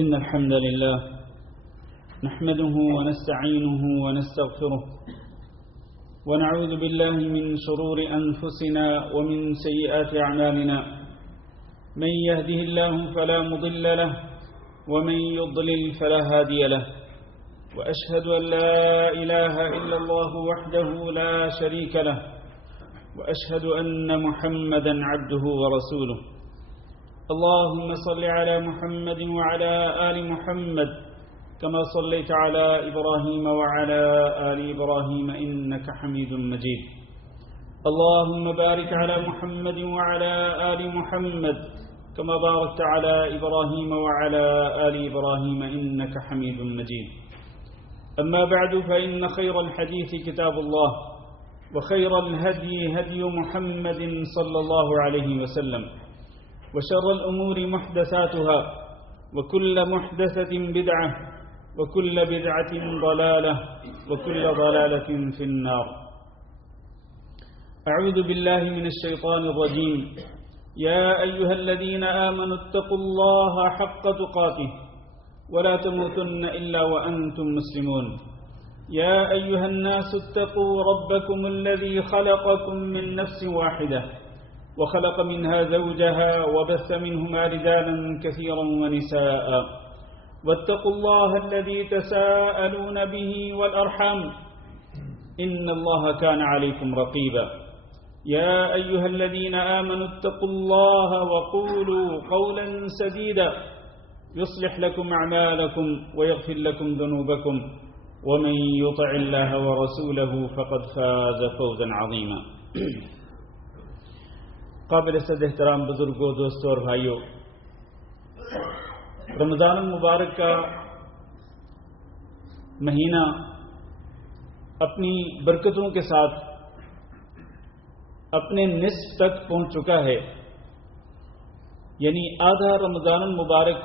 إن الحمد لله نحمده ونستعينه ونستغفره ونعوذ بالله من شرور أنفسنا ومن سيئات أعمالنا من يهده الله فلا مضل له ومن يضلل فلا هادي له وأشهد أن لا إله إلا الله وحده لا شريك له وأشهد أن محمدا عبده ورسوله اللهم صل على محمد وعلى آل محمد كما صليت على إبراهيم وعلى آل إبراهيم إنك حميد مجيد اللهم بارك على محمد وعلى آل محمد كما باركت على إبراهيم وعلى آل إبراهيم إنك حميد مجيد أما بعد فإن خير الحديث كتاب الله وخير الهدي هدي محمد صلى الله عليه وسلم وشر الأمور محدثاتها وكل محدثة بدعة وكل بدعة ضلالة وكل ضلالة في النار أعوذ بالله من الشيطان الرجيم يا أيها الذين آمنوا اتقوا الله حق تقاته ولا تموتن إلا وأنتم مسلمون يا أيها الناس اتقوا ربكم الذي خلقكم من نفس واحدة وخلق منها زوجها وبث منهما رجالا كثيرا ونساء واتقوا الله الذي تساءلون به والأرحام إن الله كان عليكم رقيبا يا أيها الذين آمنوا اتقوا الله وقولوا قولا سديدا يصلح لكم أعمالكم ويغفر لكم ذنوبكم ومن يطع الله ورسوله فقد فاز فوزا عظيما قابل صد احترام بزرگوں، دوستوں اور بھائیوں، رمضان المبارک کا مہینہ اپنی برکتوں کے ساتھ اپنے نصف تک پہنچ چکا ہے، یعنی آدھا رمضان المبارک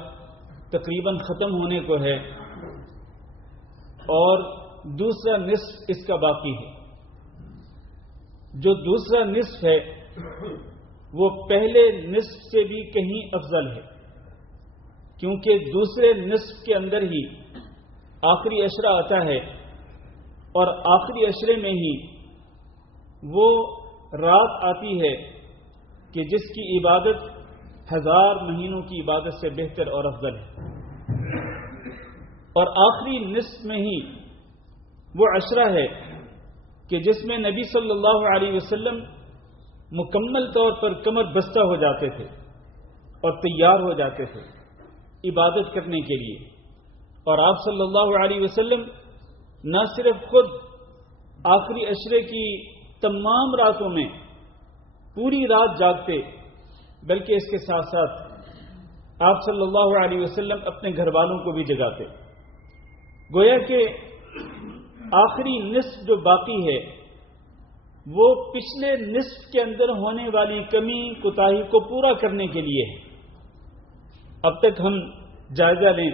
تقریباً ختم ہونے کو ہے اور دوسرا نصف اس کا باقی ہے۔ جو دوسرا نصف ہے وہ پہلے نصف سے بھی کہیں افضل ہے، کیونکہ دوسرے نصف کے اندر ہی آخری عشرہ آتا ہے اور آخری عشرے میں ہی وہ رات آتی ہے کہ جس کی عبادت 1000 مہینوں کی عبادت سے بہتر اور افضل ہے، اور آخری نصف میں ہی وہ عشرہ ہے کہ جس میں نبی صلی اللہ علیہ وسلم مکمل طور پر کمر بستہ ہو جاتے تھے اور تیار ہو جاتے تھے عبادت کرنے کے لیے، اور آپ صلی اللہ علیہ وسلم نہ صرف خود آخری عشرے کی تمام راتوں میں پوری رات جاگتے، بلکہ اس کے ساتھ ساتھ آپ صلی اللہ علیہ وسلم اپنے گھر والوں کو بھی جگاتے، گویا کہ آخری نصف جو باقی ہے وہ پچھلے نصف کے اندر ہونے والی کمی کوتاہی کو پورا کرنے کے لیے ہے۔ اب تک ہم جائزہ لیں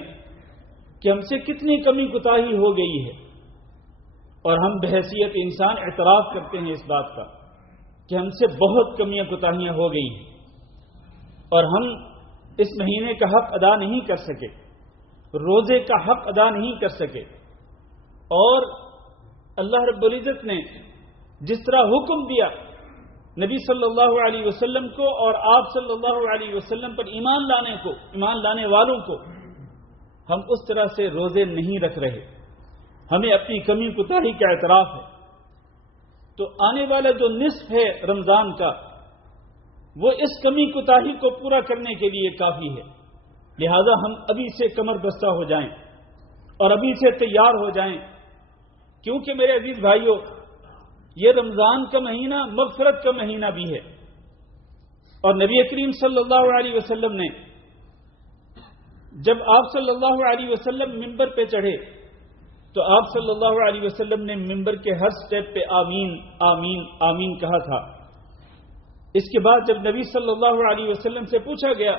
کہ ہم سے کتنی کمی کوتاہی ہو گئی ہے، اور ہم بحیثیت انسان اعتراف کرتے ہیں اس بات کا کہ ہم سے بہت کمیاں کوتاہیاں ہو گئی ہیں، اور ہم اس مہینے کا حق ادا نہیں کر سکے، روزے کا حق ادا نہیں کر سکے، اور اللہ رب العزت نے جس طرح حکم دیا نبی صلی اللہ علیہ وسلم کو اور آپ صلی اللہ علیہ وسلم پر ایمان لانے والوں کو، ہم اس طرح سے روزے نہیں رکھ رہے۔ ہمیں اپنی کمی کوتاہی کا اعتراف ہے، تو آنے والا جو نصف ہے رمضان کا وہ اس کمی کوتاہی کو پورا کرنے کے لیے کافی ہے، لہذا ہم ابھی سے کمر بستہ ہو جائیں اور ابھی سے تیار ہو جائیں، کیونکہ میرے عزیز بھائیوں، یہ رمضان کا مہینہ مغفرت کا مہینہ بھی ہے، اور نبی کریم صلی اللہ علیہ وسلم نے جب آپ صلی اللہ علیہ وسلم ممبر پہ چڑھے تو آپ صلی اللہ علیہ وسلم نے ممبر کے ہر سٹیپ پہ آمین آمین آمین کہا تھا۔ اس کے بعد جب نبی صلی اللہ علیہ وسلم سے پوچھا گیا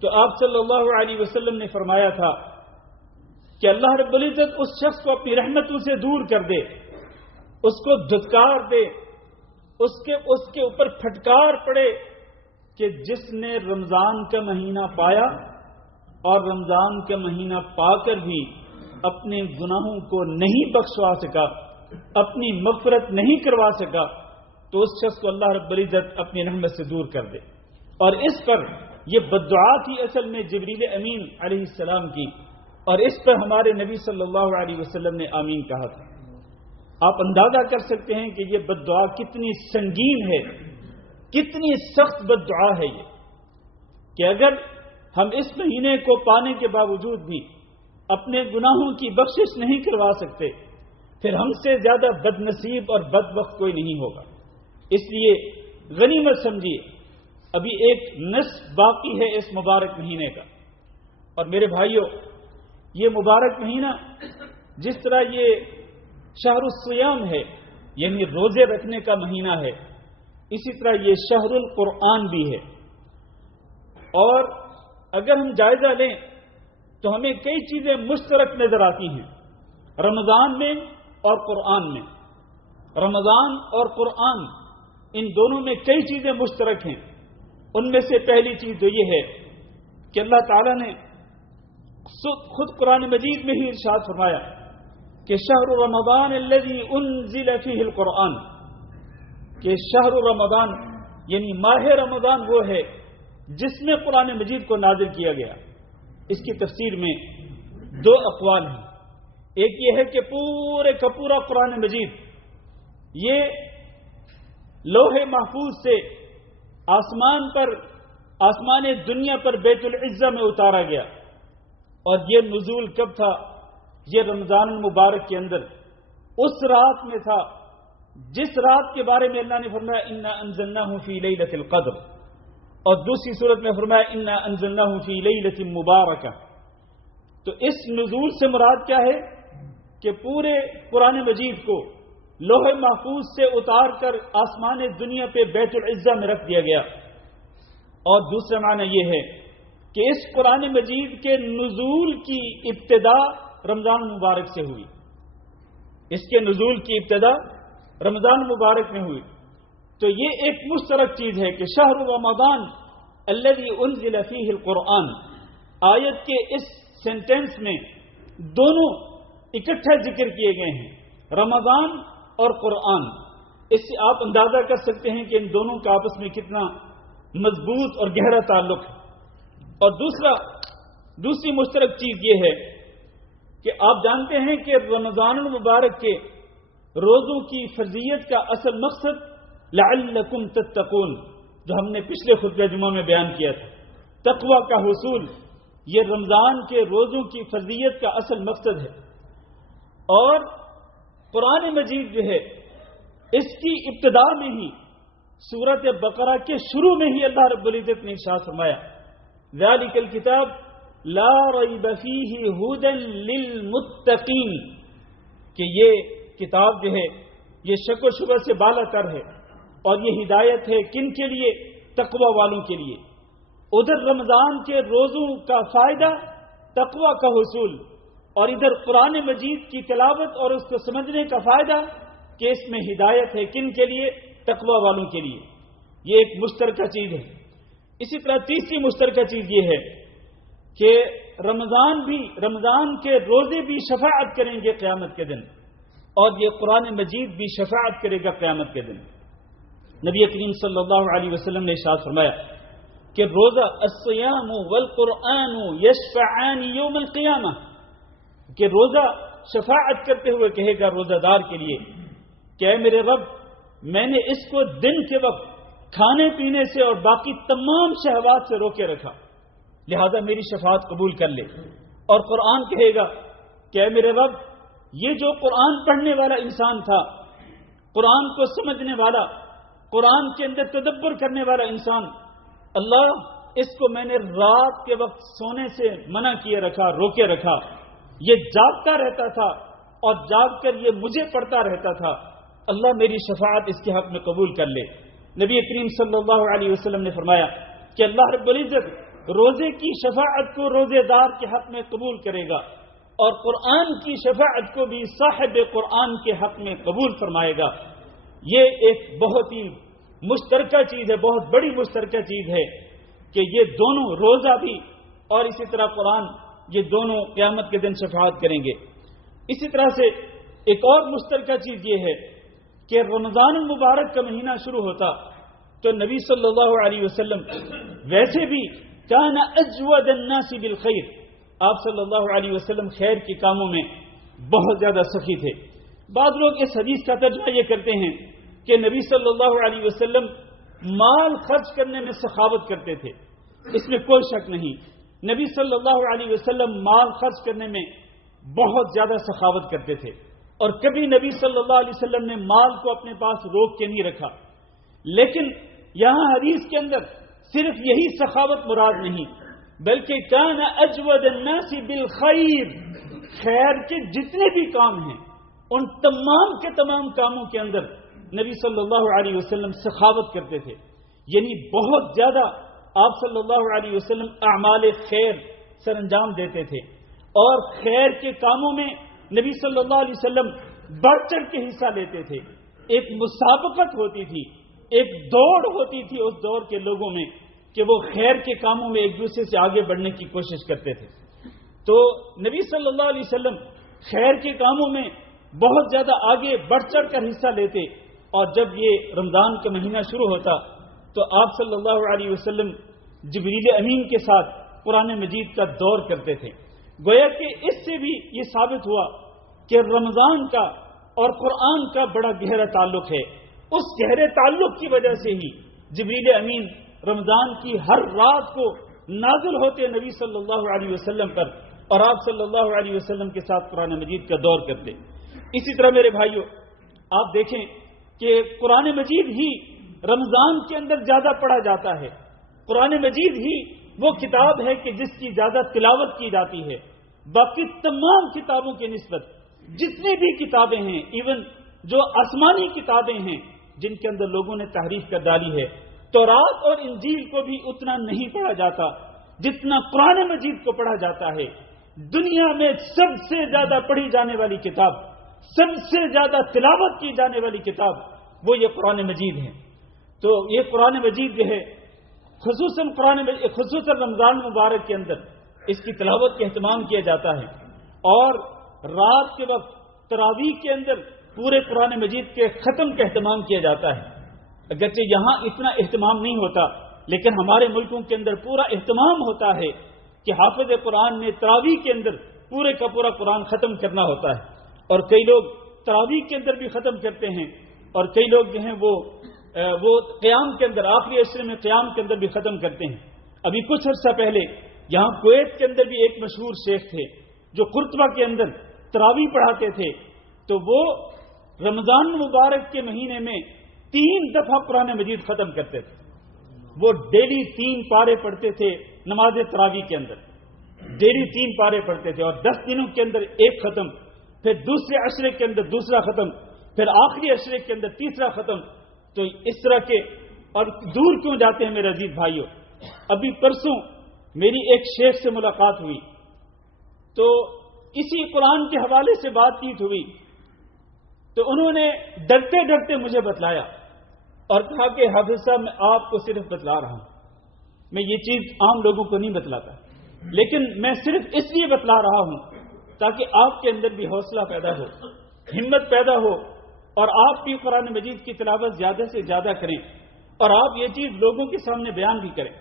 تو آپ صلی اللہ علیہ وسلم نے فرمایا تھا کہ اللہ رب العزت اس شخص کو اپنی رحمتوں سے دور کر دے، اس کو دھتکار دے، اس کے اوپر پھٹکار پڑے کہ جس نے رمضان کا مہینہ پایا اور رمضان کا مہینہ پا کر بھی اپنے گناہوں کو نہیں بخشوا سکا، اپنی مغفرت نہیں کروا سکا، تو اس شخص کو اللہ رب العزت اپنی رحمت سے دور کر دے. اور اس پر یہ بددعا تھی اصل میں جبریل امین علیہ السلام کی، اور اس پر ہمارے نبی صلی اللہ علیہ وسلم نے آمین کہا تھا. آپ اندازہ کر سکتے ہیں کہ یہ بددعا کتنی سنگین ہے، کتنی سخت بددعا ہے یہ، کہ اگر ہم اس مہینے کو پانے کے باوجود بھی اپنے گناہوں کی بخشش نہیں کروا سکتے، پھر ہم سے زیادہ بد نصیب اور بدبخت کوئی نہیں ہوگا. اس لیے غنیمت سمجھیے، ابھی ایک نصف باقی ہے اس مبارک مہینے کا. اور میرے بھائیوں، یہ مبارک مہینہ جس طرح یہ شہر الصیام ہے، یعنی روزے رکھنے کا مہینہ ہے، اسی طرح یہ شہر القرآن بھی ہے. اور اگر ہم جائزہ لیں تو ہمیں کئی چیزیں مشترک نظر آتی ہیں رمضان میں اور قرآن میں. رمضان اور قرآن، ان دونوں میں کئی چیزیں مشترک ہیں. ان میں سے پہلی چیز تو یہ ہے کہ اللہ تعالیٰ نے خود قرآن مجید میں ہی ارشاد فرمایا کہ شہر رمضان الذی انزل فیہ القرآن، کہ شہر رمضان یعنی ماہ رمضان وہ ہے جس میں قرآن مجید کو نازل کیا گیا. اس کی تفسیر میں دو اقوال ہیں. ایک یہ ہے کہ پورے کا پورا قرآن مجید یہ لوح محفوظ سے آسمان دنیا پر بیت العزہ میں اتارا گیا. اور یہ نزول کب تھا؟ یہ رمضان المبارک کے اندر اس رات میں تھا جس رات کے بارے میں اللہ نے فرمایا انا انزلناہ فی لیلۃ القدر، اور دوسری صورت میں فرمایا انا انزلناہ فی لیلۃ مبارکہ. تو اس نزول سے مراد کیا ہے کہ پورے قرآن مجید کو لوح محفوظ سے اتار کر آسمان دنیا پہ بیت العزہ میں رکھ دیا گیا. اور دوسرا معنی یہ ہے کہ اس قرآن مجید کے نزول کی ابتدا رمضان مبارک سے ہوئی. اس کے نزول کی ابتدا رمضان مبارک میں ہوئی. تو یہ ایک مشترک چیز ہے کہ شہر رمضان الذی انزل فیہ القرآن، آیت کے اس سینٹینس میں دونوں اکٹھے ذکر کیے گئے ہیں، رمضان اور قرآن. اس سے آپ اندازہ کر سکتے ہیں کہ ان دونوں کا آپس میں کتنا مضبوط اور گہرا تعلق ہے. اور دوسری مشترک چیز یہ ہے کہ آپ جانتے ہیں کہ رمضان المبارک کے روزوں کی فرضیت کا اصل مقصد لعلکم تتقون، جو ہم نے پچھلے خطبہ جمعہ میں بیان کیا تھا، تقوی کا حصول، یہ رمضان کے روزوں کی فرضیت کا اصل مقصد ہے. اور قرآن مجید جو ہے اس کی ابتدا میں ہی سورۃ بقرہ کے شروع میں ہی اللہ رب العزت نے ارشاد فرمایا ذالک الکتاب لا ریب فیہ ھدی للمتقین، کہ یہ کتاب جو ہے یہ شک و شبہ سے بالا تر ہے اور یہ ہدایت ہے کن کے لیے؟ تقوی والوں کے لیے. ادھر رمضان کے روزوں کا فائدہ تقوی کا حصول، اور ادھر قرآن مجید کی تلاوت اور اس کو سمجھنے کا فائدہ کہ اس میں ہدایت ہے کن کے لیے؟ تقوی والوں کے لیے. یہ ایک مشترکہ چیز ہے. اسی طرح تیسری مشترکہ چیز یہ ہے کہ رمضان کے روزے بھی شفاعت کریں گے قیامت کے دن، اور یہ قرآن مجید بھی شفاعت کرے گا قیامت کے دن. نبی کریم صلی اللہ علیہ وسلم نے ارشاد فرمایا کہ روزہ الصیام والقرآن یشفعان یوم القیامہ، کہ روزہ شفاعت کرتے ہوئے کہے گا روزہ دار کے لیے کہ اے میرے رب، میں نے اس کو دن کے وقت کھانے پینے سے اور باقی تمام شہوات سے روکے رکھا، لہذا میری شفاعت قبول کر لے. اور قرآن کہے گا کہ اے میرے رب، یہ جو قرآن پڑھنے والا انسان تھا، قرآن کو سمجھنے والا، قرآن کے اندر تدبر کرنے والا انسان، اللہ اس کو میں نے رات کے وقت سونے سے منع کیے رکھا، روکے رکھا، یہ جاگتا رہتا تھا اور جاگ کر یہ مجھے پڑھتا رہتا تھا، اللہ میری شفاعت اس کے حق میں قبول کر لے. نبی کریم صلی اللہ علیہ وسلم نے فرمایا کہ اللہ رب العزت روزے کی شفاعت کو روزے دار کے حق میں قبول کرے گا، اور قرآن کی شفاعت کو بھی صاحب قرآن کے حق میں قبول فرمائے گا. یہ ایک بہت ہی مشترکہ چیز ہے، بہت بڑی مشترکہ چیز ہے کہ یہ دونوں، روزہ بھی اور اسی طرح قرآن، یہ دونوں قیامت کے دن شفاعت کریں گے۔ اسی طرح سے ایک اور مشترکہ چیز یہ ہے کہ رمضان المبارک کا مہینہ شروع ہوتا تو نبی صلی اللہ علیہ وسلم ویسے بھی کان اجود الناس بالخیر، آپ صلی اللہ علیہ وسلم خیر کے کاموں میں بہت زیادہ سخی تھے۔ بعض لوگ اس حدیث کا ترجمہ یہ کرتے ہیں کہ نبی صلی اللہ علیہ وسلم مال خرچ کرنے میں سخاوت کرتے تھے، اس میں کوئی شک نہیں، نبی صلی اللہ علیہ وسلم مال خرچ کرنے میں بہت زیادہ سخاوت کرتے تھے، اور کبھی نبی صلی اللہ علیہ وسلم نے مال کو اپنے پاس روک کے نہیں رکھا۔ لیکن یہاں حدیث کے اندر صرف یہی سخاوت مراد نہیں، بلکہ کان اجود الناس بالخیر، خیر کے جتنے بھی کام ہیں ان تمام کے تمام کاموں کے اندر نبی صلی اللہ علیہ وسلم سخاوت کرتے تھے، یعنی بہت زیادہ آپ صلی اللہ علیہ وسلم اعمال خیر سر انجام دیتے تھے، اور خیر کے کاموں میں نبی صلی اللہ علیہ وسلم بڑھ چڑھ کے حصہ لیتے تھے۔ ایک مسابقت ہوتی تھی، ایک دوڑ ہوتی تھی اس دور کے لوگوں میں کہ وہ خیر کے کاموں میں ایک دوسرے سے آگے بڑھنے کی کوشش کرتے تھے۔ تو نبی صلی اللہ علیہ وسلم خیر کے کاموں میں بہت زیادہ آگے بڑھ چڑھ کر حصہ لیتے، اور جب یہ رمضان کا مہینہ شروع ہوتا تو آپ صلی اللہ علیہ وسلم جبریل امین کے ساتھ قرآن مجید کا دور کرتے تھے۔ گویا کہ اس سے بھی یہ ثابت ہوا کہ رمضان کا اور قرآن کا بڑا گہرا تعلق ہے۔ اس گہرے تعلق کی وجہ سے ہی جبریل امین رمضان کی ہر رات کو نازل ہوتے نبی صلی اللہ علیہ وسلم پر، اور آپ صلی اللہ علیہ وسلم کے ساتھ قرآن مجید کا دور کرتے۔ اسی طرح میرے بھائیوں، آپ دیکھیں کہ قرآن مجید ہی رمضان کے اندر زیادہ پڑھا جاتا ہے۔ قرآن مجید ہی وہ کتاب ہے کہ جس کی زیادہ تلاوت کی جاتی ہے، باقی تمام کتابوں کی نسبت جتنی بھی کتابیں ہیں، ایون جو آسمانی کتابیں ہیں جن کے اندر لوگوں نے تحریف کر ڈالی ہے، تورات اور انجیل کو بھی اتنا نہیں پڑھا جاتا جتنا قرآن مجید کو پڑھا جاتا ہے۔ دنیا میں سب سے زیادہ پڑھی جانے والی کتاب، سب سے زیادہ تلاوت کی جانے والی کتاب وہ یہ قرآن مجید ہے۔ تو یہ قرآن مجید جو ہے خصوصاً رمضان مبارک کے اندر اس کی تلاوت کا اہتمام کیا جاتا ہے، اور رات کے وقت تراویح کے اندر پورے قرآن مجید کے ختم کا اہتمام کیا جاتا ہے۔ اگرچہ یہاں اتنا اہتمام نہیں ہوتا، لیکن ہمارے ملکوں کے اندر پورا اہتمام ہوتا ہے کہ حافظ قرآن نے تراویح کے اندر پورے کا پورا قرآن ختم کرنا ہوتا ہے، اور کئی لوگ تراویح کے اندر بھی ختم کرتے ہیں، اور کئی لوگ جو ہیں وہ قیام کے اندر، آخری عشرے میں قیام کے اندر بھی ختم کرتے ہیں۔ ابھی کچھ عرصہ پہلے یہاں کویت کے اندر بھی ایک مشہور شیخ تھے جو قرطبہ کے اندر تراویح پڑھاتے تھے، تو وہ رمضان مبارک کے مہینے میں 3 دفعہ قرآن مجید ختم کرتے تھے۔ وہ ڈیلی 3 پارے پڑھتے تھے نماز تراویح کے اندر، ڈیلی 3 پارے پڑھتے تھے، اور 10 دنوں کے اندر ایک ختم، پھر دوسرے عشرے کے اندر دوسرا ختم، پھر آخری عشرے کے اندر تیسرا ختم۔ تو اس طرح کے، اور دور کیوں جاتے ہیں میرے عزیز بھائیوں، ابھی پرسوں میری ایک شیخ سے ملاقات ہوئی، تو اسی قرآن کے حوالے سے بات چیت ہوئی، تو انہوں نے ڈرتے ڈرتے مجھے بتلایا اور کہا کہ حافظ صاحب میں آپ کو صرف بتلا رہا ہوں، میں یہ چیز عام لوگوں کو نہیں بتلاتا، لیکن میں صرف اس لیے بتلا رہا ہوں تاکہ آپ کے اندر بھی حوصلہ پیدا ہو، ہمت پیدا ہو، اور آپ بھی قرآن مجید کی تلاوت زیادہ سے زیادہ کریں، اور آپ یہ چیز لوگوں کے سامنے بیان بھی کریں۔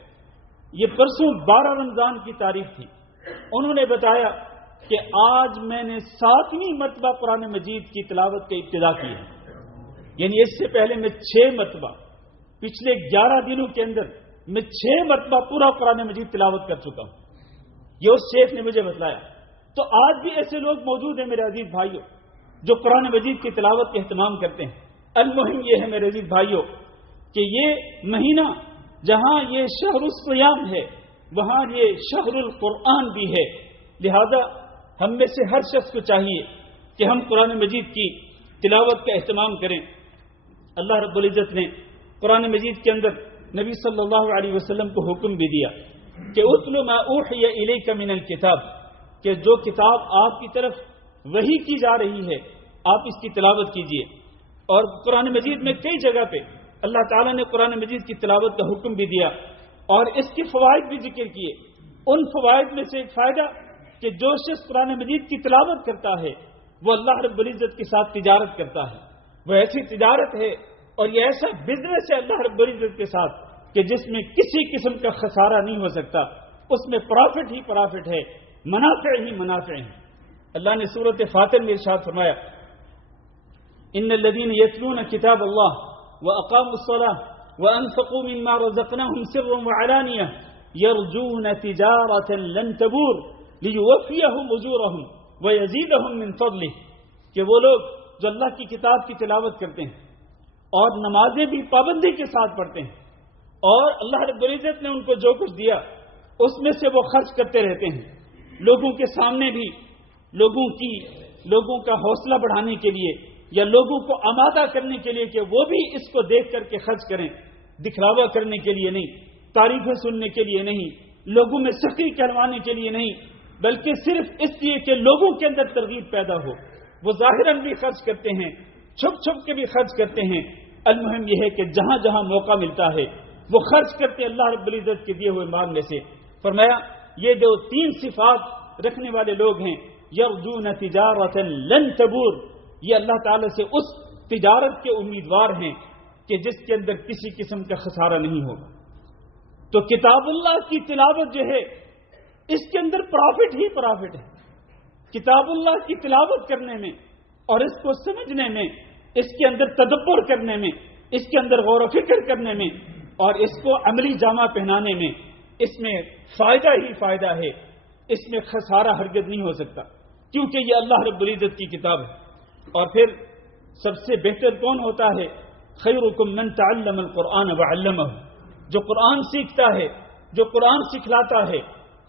یہ پرسوں 12 رمضان کی تاریخ تھی، انہوں نے بتایا کہ آج میں نے 7ویں مرتبہ قرآن مجید کی تلاوت کی ابتدا کی ہے، یعنی اس سے پہلے میں 6 مرتبہ، پچھلے 11 دنوں کے اندر میں 6 مرتبہ پورا قرآن مجید تلاوت کر چکا ہوں، یہ اس شیخ نے مجھے بتلایا۔ تو آج بھی ایسے لوگ موجود ہیں میرے عزیز بھائیوں جو قرآن مجید کی تلاوت کا اہتمام کرتے ہیں۔ المہم یہ ہے میرے عزیز بھائیوں کہ یہ مہینہ جہاں یہ شہر الصیام ہے وہاں یہ شہر القرآن بھی ہے، لہذا ہم میں سے ہر شخص کو چاہیے کہ ہم قرآن مجید کی تلاوت کا اہتمام کریں۔ اللہ رب العزت نے قرآن مجید کے اندر نبی صلی اللہ علیہ وسلم کو حکم بھی دیا کہ اتل ما اوحی الیک من الکتاب، کہ جو کتاب آپ کی طرف وحی کی جا رہی ہے آپ اس کی تلاوت کیجئے۔ اور قرآن مجید میں کئی جگہ پہ اللہ تعالیٰ نے قرآن مجید کی تلاوت کا حکم بھی دیا اور اس کے فوائد بھی ذکر کیے۔ ان فوائد میں سے ایک فائدہ کہ جو شخص قرآن مجید کی تلاوت کرتا ہے وہ اللہ رب العزت کے ساتھ تجارت کرتا ہے. وہ ایسی تجارت ہے اور یہ ایسا بزنس ہے اللہ رب العزت کے ساتھ کہ جس میں کسی قسم کا خسارہ نہیں ہو سکتا. اس میں پرافٹ ہی پرافٹ ہے، منافع ہی منافع ہیں. اللہ نے سورۃ فاطر میں ارشاد فرمایا ان الذين يتلون كتاب الله واقاموا الصلاه وانفقوا مما رزقناهم سرا وعلانيه يرجون تجاره لن تبور ليوفيهم اجورهم ويزيدهم من فضله. کہ وہ لوگ جو اللہ کی کتاب کی تلاوت کرتے ہیں اور نمازیں بھی پابندی کے ساتھ پڑھتے ہیں اور اللہ رب العزت نے ان کو جو کچھ دیا اس میں سے وہ خرچ کرتے رہتے ہیں، لوگوں کے سامنے بھی لوگوں کا حوصلہ بڑھانے کے لیے یا لوگوں کو آمادہ کرنے کے لیے کہ وہ بھی اس کو دیکھ کر کے خرچ کریں، دکھلاوا کرنے کے لیے نہیں، تعریفیں سننے کے لیے نہیں، لوگوں میں سخی کہلوانے کے لیے نہیں، بلکہ صرف اس لیے کہ لوگوں کے اندر ترغیب پیدا ہو. وہ ظاہراً بھی خرچ کرتے ہیں، چھپ چھپ کے بھی خرچ کرتے ہیں. المہم یہ ہے کہ جہاں جہاں موقع ملتا ہے وہ خرچ کرتے اللہ رب العزت کے دیے ہوئے مال میں سے. فرمایا یہ جو 3 صفات رکھنے والے لوگ ہیں یرجون تجارۃ لن تبور، یہ اللہ تعالی سے اس تجارت کے امیدوار ہیں کہ جس کے اندر کسی قسم کا خسارہ نہیں ہوگا. تو کتاب اللہ کی تلاوت جو ہے اس کے اندر پرافٹ ہی پرافٹ ہے. کتاب اللہ کی تلاوت کرنے میں اور اس کو سمجھنے میں، اس کے اندر تدبر کرنے میں، اس کے اندر غور و فکر کرنے میں اور اس کو عملی جامہ پہنانے میں اس میں فائدہ ہی فائدہ ہے. اس میں خسارہ ہرگز نہیں ہو سکتا کیونکہ یہ اللہ رب العزت کی کتاب ہے. اور پھر سب سے بہتر کون ہوتا ہے؟ خیرکم من تعلم القرآن وعلمہ. جو قرآن سیکھتا ہے، جو قرآن سکھلاتا ہے،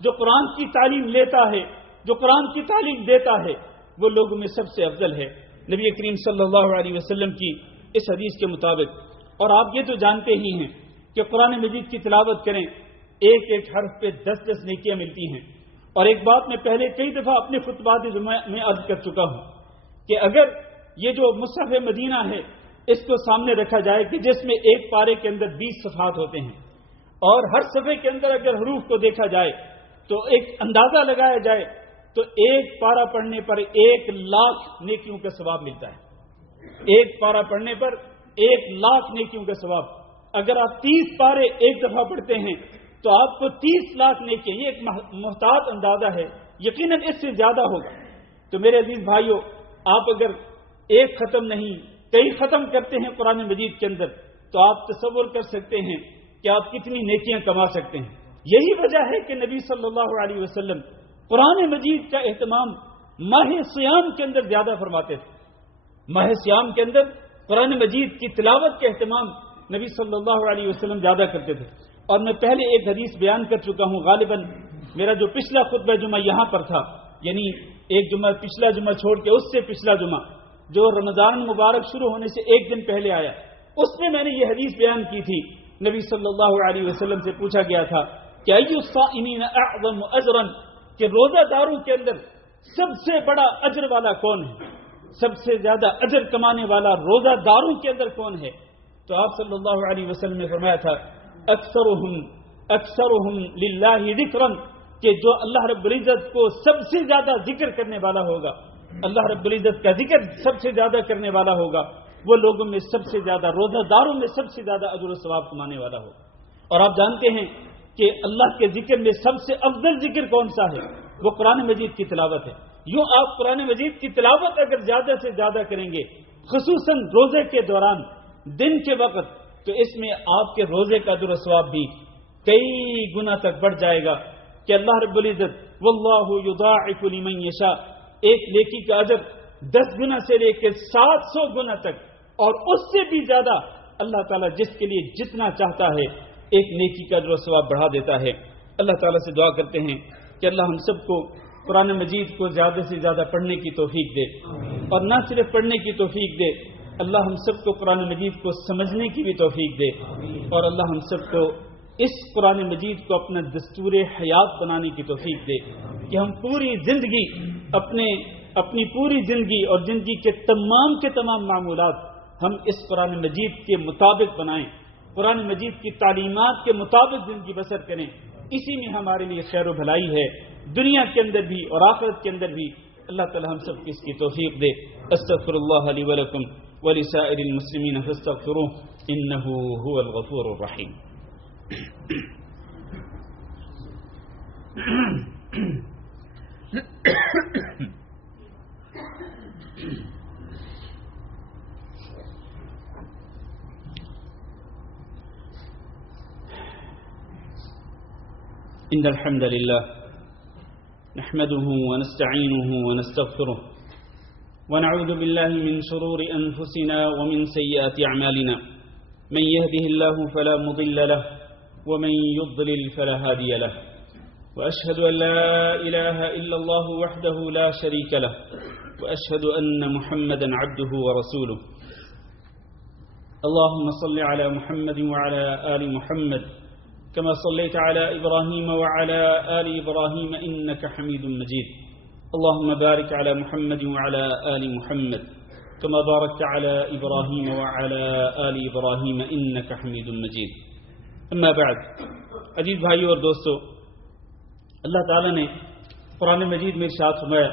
جو قرآن کی تعلیم لیتا ہے، جو قرآن کی تعلیم دیتا ہے، وہ لوگوں میں سب سے افضل ہے. نبی کریم صلی اللہ علیہ وسلم کی اس حدیث کے مطابق. اور آپ یہ تو جانتے ہی ہیں کہ قرآن مجید کی تلاوت کریں، ایک ایک حرف پہ 10 نیکیاں ملتی ہیں. اور ایک بات میں پہلے کئی دفعہ اپنے خطبات میں عرض کر چکا ہوں کہ اگر یہ جو مصحف مدینہ ہے اس کو سامنے رکھا جائے کہ جس میں ایک پارے کے اندر 20 صفحات ہوتے ہیں اور ہر صفحے کے اندر اگر حروف کو دیکھا جائے تو ایک اندازہ لگایا جائے تو ایک پارہ پڑھنے پر 1,00,000 نیکیوں کا ثواب ملتا ہے. ایک پارہ پڑھنے پر 1,00,000 نیکیوں کا ثواب. اگر آپ 30 پارے ایک دفعہ پڑھتے ہیں تو آپ کو 30,00,000 نیکیاں. یہ ایک محتاط اندازہ ہے، یقیناً اس سے زیادہ ہوگا. تو میرے عزیز بھائیوں، آپ اگر ایک ختم نہیں کئی ختم کرتے ہیں قرآن مجید کے اندر تو آپ تصور کر سکتے ہیں کہ آپ کتنی نیکیاں کما سکتے ہیں. یہی وجہ ہے کہ نبی صلی اللہ علیہ وسلم قرآن مجید کا اہتمام ماہ سیام کے اندر زیادہ فرماتے تھے. ماہ سیام کے اندر قرآن مجید کی تلاوت کا اہتمام نبی صلی اللہ علیہ وسلم زیادہ کرتے تھے. اور میں پہلے ایک حدیث بیان کر چکا ہوں، غالباً میرا جو پچھلا خطبہ جمعہ یہاں پر تھا، یعنی ایک جمعہ پچھلا جمعہ چھوڑ کے اس سے پچھلا جمعہ جو رمضان مبارک شروع ہونے سے ایک دن پہلے آیا، اس میں نے یہ حدیث بیان کی تھی. نبی صلی اللہ علیہ وسلم سے پوچھا گیا تھا کہ ای الصائمین اعظم اجرا، کہ روزہ داروں کے اندر سب سے بڑا اجر والا کون ہے، سب سے زیادہ اجر کمانے والا روزہ داروں کے اندر کون ہے؟ تو آپ صلی اللہ علیہ وسلم نے فرمایا تھا اکثرهم للہ ذکرا، کہ جو اللہ رب العزت کو سب سے زیادہ ذکر کرنے والا ہوگا، اللہ رب العزت کا ذکر سب سے زیادہ کرنے والا ہوگا، وہ لوگوں میں سب سے زیادہ، روزہ داروں میں سب سے زیادہ اجر و ثواب کمانے والا ہوگا. اور آپ جانتے ہیں کہ اللہ کے ذکر میں سب سے افضل ذکر کون سا ہے؟ وہ قرآن مجید کی تلاوت ہے. یوں آپ قرآن مجید کی تلاوت اگر زیادہ سے زیادہ کریں گے، خصوصاً روزے کے دوران دن کے وقت، تو اس میں آپ کے روزے کا اجر و ثواب بھی کئی گنا تک بڑھ جائے گا. کہ اللہ رب العزت واللہ یضاعف لمن یشاء، ایک نیکی کا اجر 10 گنا سے لے کے 700 گنا تک اور اس سے بھی زیادہ اللہ تعالیٰ جس کے لیے جتنا چاہتا ہے ایک نیکی کا اجر و ثواب بڑھا دیتا ہے. اللہ تعالیٰ سے دعا کرتے ہیں کہ اللہ ہم سب کو قرآن مجید کو زیادہ سے زیادہ پڑھنے کی توفیق دے، اور نہ صرف پڑھنے کی توفیق دے، اللہ ہم سب کو قرآن مجید کو سمجھنے کی بھی توفیق دے، اور اللہ ہم سب کو اس قرآن مجید کو اپنا دستور حیات بنانے کی توفیق دے کہ ہم پوری زندگی اپنی پوری زندگی اور زندگی کے تمام معمولات ہم اس قرآن مجید کے مطابق بنائیں، قرآن مجید کی تعلیمات کے مطابق زندگی بسر کریں، اسی میں ہمارے لیے خیر و بھلائی ہے، دنیا کے اندر بھی اور آخرت کے اندر بھی۔ اللہ تعالی ہم سب کو اس کی توفیق دے۔ استغفر اللہ لی ولکم ولسائر المسلمین فاستغفروہ انہ هو الغفور الرحیم۔ ان الحمد للہ نحمده ونستعینه ونستغفره ونعوذ بالله من شرور انفسنا ومن سیئات اعمالنا من يهده الله فلا مضل له ومن يضلل فلا هادي له واشهد ان لا اله الا الله وحده لا شريك له واشهد ان محمدا عبده ورسوله اللهم صل على محمد وعلى آل محمد كما صليت على إبراهيم وعلى آل إبراهيم إنك حميد مجيد اللهم بارك على محمد وعلى آل محمد كما باركت على إبراهيم وعلى آل إبراهيم إنك حميد مجيد اما بعد عزیز بھائیو اور دوستو، اللہ تعالی نے قرآن مجید میں ارشاد فرمایا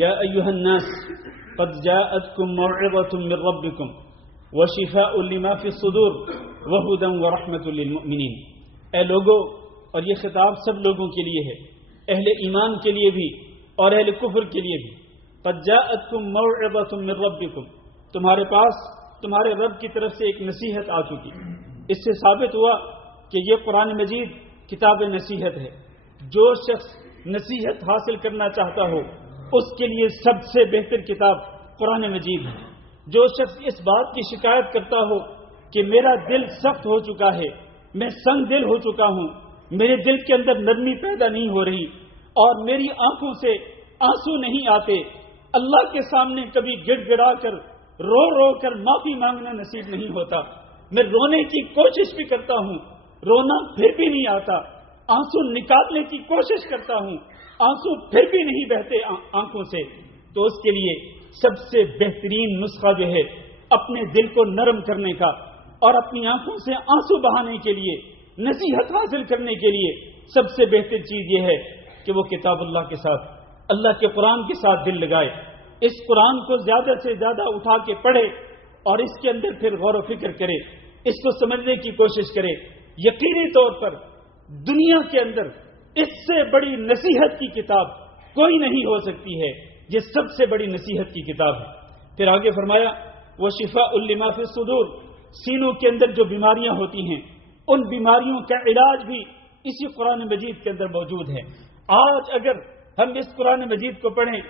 یا ایھا الناس قد جاءتکم موعظۃ من ربکم وشفاء لما فی الصدور وہدی ورحمۃ للمؤمنین۔ اے لوگو، اور یہ خطاب سب لوگوں کے لیے ہے، اہل ایمان کے لیے بھی اور اہل کفر کے لیے بھی۔ قد جاءتکم موعظۃ من ربکم، تمہارے پاس تمہارے رب کی طرف سے ایک نصیحت آ چکی۔ اس سے ثابت ہوا کہ یہ قرآن مجید کتاب نصیحت ہے۔ جو شخص نصیحت حاصل کرنا چاہتا ہو اس کے لیے سب سے بہتر کتاب قرآن مجید ہے۔ جو شخص اس بات کی شکایت کرتا ہو کہ میرا دل سخت ہو چکا ہے، میں سنگ دل ہو چکا ہوں، میرے دل کے اندر نرمی پیدا نہیں ہو رہی اور میری آنکھوں سے آنسو نہیں آتے، اللہ کے سامنے کبھی گڑ گڑا کر رو رو کر معافی مانگنا نصیب نہیں ہوتا، میں رونے کی کوشش بھی کرتا ہوں، رونا پھر بھی نہیں آتا، آنسو نکالنے کی کوشش کرتا ہوں، آنسو پھر بھی نہیں بہتے آنکھوں سے، تو اس کے لیے سب سے بہترین نسخہ جو ہے اپنے دل کو نرم کرنے کا اور اپنی آنکھوں سے آنسو بہانے کے لیے، نصیحت حاصل کرنے کے لیے سب سے بہتر چیز یہ ہے کہ وہ کتاب اللہ کے ساتھ، اللہ کے قرآن کے ساتھ دل لگائے، اس قرآن کو زیادہ سے زیادہ اٹھا کے پڑھے اور اس کے اندر پھر غور و فکر کرے، اس کو سمجھنے کی کوشش کرے۔ یقینی طور پر دنیا کے اندر اس سے بڑی نصیحت کی کتاب کوئی نہیں ہو سکتی ہے، یہ سب سے بڑی نصیحت کی کتاب ہے۔ پھر آگے فرمایا وشفاء لما فی الصدور، سینوں کے اندر جو بیماریاں ہوتی ہیں ان بیماریوں کا علاج بھی اسی قرآن مجید کے اندر موجود ہے۔ آج اگر ہم اس قرآن مجید کو پڑھیں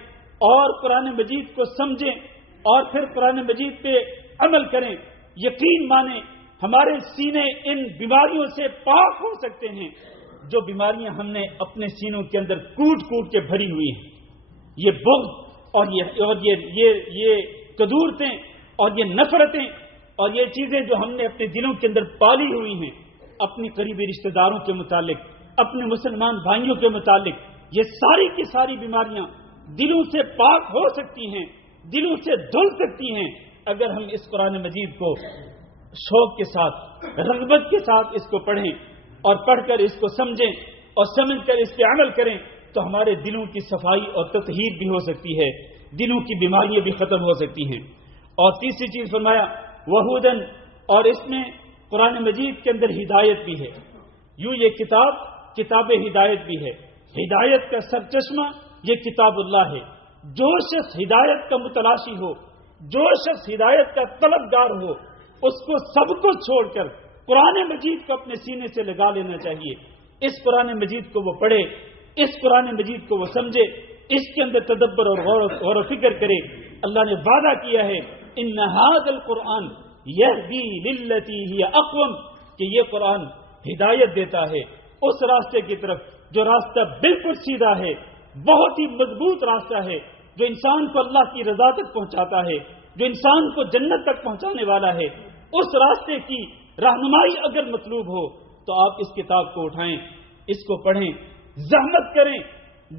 اور قرآن مجید کو سمجھیں اور پھر قرآن مجید پہ عمل کریں، یقین مانیں ہمارے سینے ان بیماریوں سے پاک ہو سکتے ہیں جو بیماریاں ہم نے اپنے سینوں کے اندر کوٹ کوٹ کے بھری ہوئی ہیں۔ یہ بغض اور یہ قدورتیں اور یہ نفرتیں اور یہ چیزیں جو ہم نے اپنے دلوں کے اندر پالی ہوئی ہیں، اپنی قریبی رشتہ داروں کے متعلق، اپنے مسلمان بھائیوں کے متعلق، یہ ساری کی ساری بیماریاں دلوں سے پاک ہو سکتی ہیں، دلوں سے دھل سکتی ہیں اگر ہم اس قرآن مجید کو شوق کے ساتھ، رغبت کے ساتھ اس کو پڑھیں اور پڑھ کر اس کو سمجھیں اور سمجھ کر اس پہ عمل کریں تو ہمارے دلوں کی صفائی اور تطہیر بھی ہو سکتی ہے، دلوں کی بیماریاں بھی ختم ہو سکتی ہیں۔ اور تیسری چیز فرمایا وہودن، اور اس میں قرآن مجید کے اندر ہدایت بھی ہے۔ یوں یہ کتاب ہدایت بھی ہے، ہدایت کا سرچشمہ یہ کتاب اللہ ہے۔ جو شخص ہدایت کا متلاشی ہو، جو شخص ہدایت کا طلبگار ہو، اس کو سب کچھ چھوڑ کر قرآن مجید کو اپنے سینے سے لگا لینا چاہیے۔ اس قرآن مجید کو وہ پڑھے، اس قرآن مجید کو وہ سمجھے، اس کے اندر تدبر اور غور و فکر کرے۔ اللہ نے وعدہ کیا ہے ان ھذا القرآن یہدی للتی ہی اقوم، کہ یہ قرآن ہدایت دیتا ہے اس راستے کی طرف جو راستہ بالکل سیدھا ہے، بہت ہی مضبوط راستہ ہے، جو انسان کو اللہ کی رضا تک پہنچاتا ہے، جو انسان کو جنت تک پہنچانے والا ہے۔ اس راستے کی رہنمائی اگر مطلوب ہو تو آپ اس کتاب کو اٹھائیں، اس کو پڑھیں، زحمت کریں،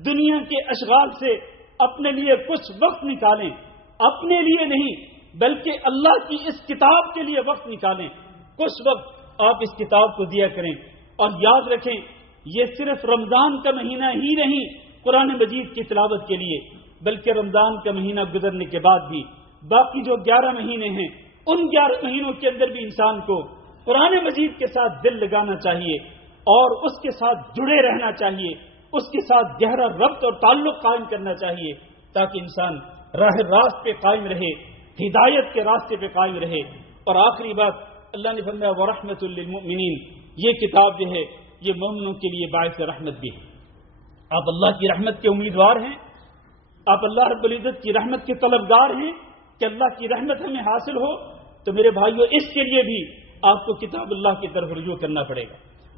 دنیا کے اشغال سے اپنے لیے کچھ وقت نکالیں، اپنے لیے نہیں بلکہ اللہ کی اس کتاب کے لیے وقت نکالیں، کچھ وقت آپ اس کتاب کو دیا کریں۔ اور یاد رکھیں یہ صرف رمضان کا مہینہ ہی نہیں قرآن مجید کی تلاوت کے لیے، بلکہ رمضان کا مہینہ گزرنے کے بعد بھی باقی جو 11 مہینے ہیں، ان 11 مہینوں کے اندر بھی انسان کو قرآن مجید کے ساتھ دل لگانا چاہیے اور اس کے ساتھ جڑے رہنا چاہیے، اس کے ساتھ گہرا ربط اور تعلق قائم کرنا چاہیے، تاکہ انسان راہ راست پہ قائم رہے، ہدایت کے راستے پہ قائم رہے۔ اور آخری بات، اللہ نے فرمایا وَرَحْمَةٌ لِّلْمُؤْمِنِينَ، یہ کتاب جو ہے یہ مومنوں کے لیے باعث رحمت بھی ہے۔ آپ اللہ کی رحمت کے امیدوار ہیں، آپ اللہ رب العزت کی رحمت کے طلبگار ہیں کہ اللہ کی رحمت ہمیں حاصل ہو، تو میرے بھائیو اس کے لیے بھی آپ کو کتاب اللہ کی طرف رجوع کرنا پڑے گا،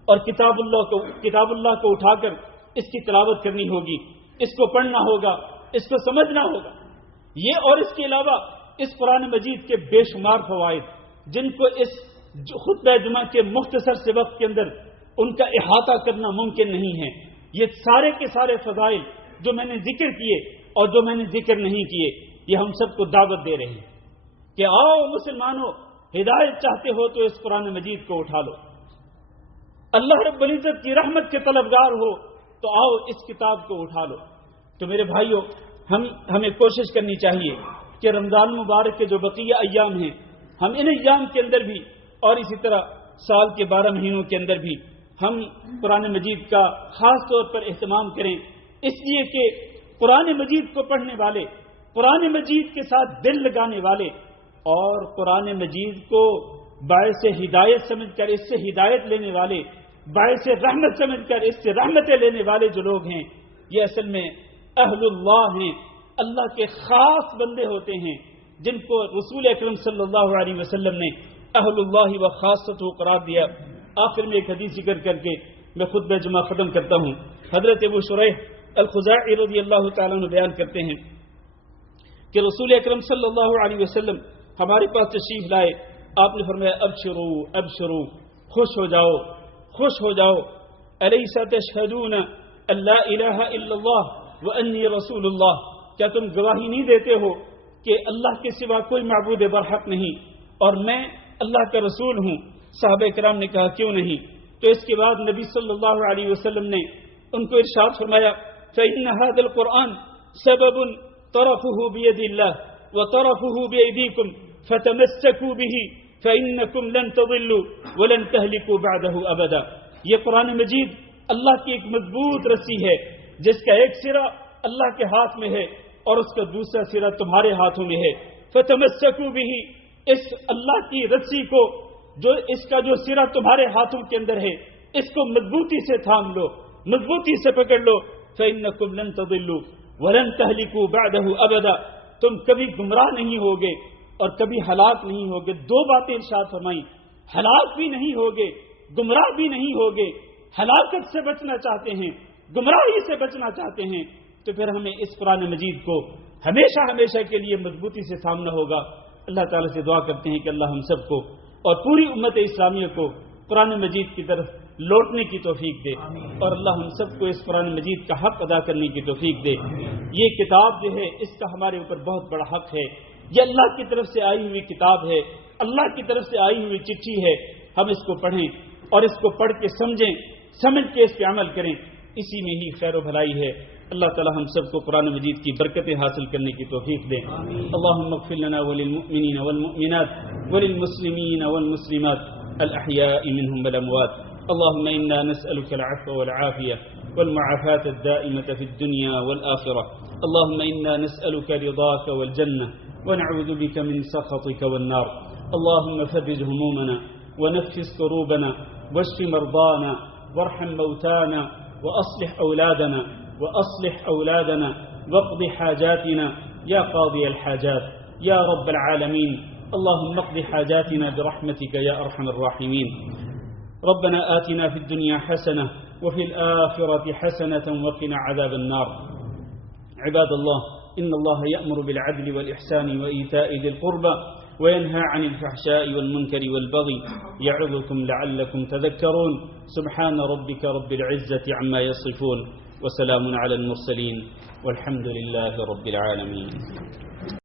اور کتاب اللہ کو اٹھا کر اس کی تلاوت کرنی ہوگی، اس کو پڑھنا ہوگا، اس کو سمجھنا ہوگا۔ یہ اور اس کے علاوہ اس قرآن مجید کے بے شمار فوائد، جن کو اس خطبہ جمعہ کے مختصر سے وقت کے اندر ان کا احاطہ کرنا ممکن نہیں ہے۔ یہ سارے کے سارے فضائل جو میں نے ذکر کیے اور جو میں نے ذکر نہیں کیے، یہ ہم سب کو دعوت دے رہے ہیں کہ آؤ مسلمانوں، ہدایت چاہتے ہو تو اس قرآن مجید کو اٹھا لو، اللہ رب العزت کی رحمت کے طلبگار ہو تو آؤ اس کتاب کو اٹھا لو۔ تو میرے بھائیوں، ہمیں کوشش کرنی چاہیے کہ رمضان مبارک کے جو بقیہ ایام ہیں، ہم ان ایام کے اندر بھی اور اسی طرح سال کے 12 مہینوں کے اندر بھی ہم قرآن مجید کا خاص طور پر اہتمام کریں، اس لیے کہ قرآن مجید کو پڑھنے والے، قرآن مجید کے ساتھ دل لگانے والے اور قرآن مجید کو باعث ہدایت سمجھ کر اس سے ہدایت لینے والے، باعث رحمت سمجھ کر اس سے رحمتیں لینے والے جو لوگ ہیں، یہ اصل میں اہل اللہ ہیں، اللہ کے خاص بندے ہوتے ہیں، جن کو رسول اکرم صلی اللہ علیہ وسلم نے اہل اللہ و خاصۃ قرار دیا۔ آخر میں ایک حدیث ذکر کر کے میں خطبہ جمعہ ختم کرتا ہوں۔ حضرت ابو شریح الخزاعی رضی اللہ تعالیٰ عنہ بیان کرتے ہیں کہ رسول اکرم صلی اللہ علیہ وسلم ہمارے پاس تشریف لائے، آپ نے فرمایا ابشروا ابشروا، خوش ہو جاؤ، خوش ہو جاؤ، الیس تشہدون ان لا الہ الا اللہ وانی رسول اللہ، کیا تم گواہی نہیں دیتے ہو کہ اللہ کے سوا کوئی معبود برحق نہیں اور میں اللہ کا رسول ہوں؟ صحابہ کرام نے کہا کیوں نہیں؟ تو اس کے بعد نبی صلی اللہ علیہ وسلم نے ان کو ارشاد فرمایا فإن هذا القرآن سبب طرفه بيد الله وطرفه بأيديكم فتمسكوا به فإنكم لن تضلوا ولن تهلكوا بعده أبدا۔ یہ قرآن مجید اللہ کی ایک مضبوط رسی ہے جس کا ایک سرا اللہ کے ہاتھ میں ہے اور اس کا دوسرا سرا تمہارے ہاتھوں میں ہے۔ فتمسكوا به، اس اللہ کی رسی کو، جو اس کا جو سرا تمہارے ہاتھوں کے اندر ہے، اس کو مضبوطی سے تھام لو، مضبوطی سے پکڑ لو۔ فإنكم لن تضلوا ولن تهلكوا بعده أبدا، تم کبھی گمراہ نہیں ہوگے اور کبھی ہلاک نہیں ہوگے۔ دو باتیں ارشاد فرمائیں، ہلاک بھی نہیں ہوگے، گمراہ بھی نہیں ہوگے۔ ہلاکت سے بچنا چاہتے ہیں، گمراہی سے بچنا چاہتے ہیں، تو پھر ہمیں اس قرآن مجید کو ہمیشہ ہمیشہ کے لیے مضبوطی سے تھامنا ہوگا۔ اللہ تعالیٰ سے دعا کرتے ہیں کہ اللہ ہم سب کو اور پوری امت اسلامیہ کو قرآن مجید کی طرف لوٹنے کی توفیق دے، اور اللہ ہم سب کو اس قرآن مجید کا حق ادا کرنے کی توفیق دے۔ یہ کتاب جو ہے اس کا ہمارے اوپر بہت بڑا حق ہے، یہ اللہ کی طرف سے آئی ہوئی کتاب ہے، اللہ کی طرف سے آئی ہوئی چٹھی ہے۔ ہم اس کو پڑھیں اور اس کو پڑھ کے سمجھیں، سمجھ کے اس پہ عمل کریں، اسی میں ہی خیر و بھلائی ہے۔ اللہ تعالی ہم سب کو قرآن مجید کی برکتیں حاصل کرنے کی توفیق دے۔ اللهم اغفر لنا وللمؤمنين والمؤمنات وللمسلمين والمسلمات الأحياء منهم والأموات. اللهم إنا نسألك العفو والعافية والمعافاة الدائمة في الدنيا والآخرة. اللهم إنا نسألك رضاك والجنة ونعوذ بك من سخطك والنار. اللهم فرج همومنا ونفس كروبنا واشف مرضانا وارحم موتانا وأصلح أولادنا واقض حاجاتنا يا قاضي الحاجات يا رب العالمين. اللهم اقض حاجاتنا برحمتك يا أرحم الراحمين. ربنا آتنا في الدنيا حسنة وفي الآخرة حسنة وقنا عذاب النار. عباد الله، إن الله يأمر بالعدل والإحسان وإيتاء ذي القربى وينهى عن الفحشاء والمنكر والبغي يعظكم لعلكم تذكرون. سبحان ربك رب العزة عما يصفون وسلام على المرسلين والحمد لله رب العالمين.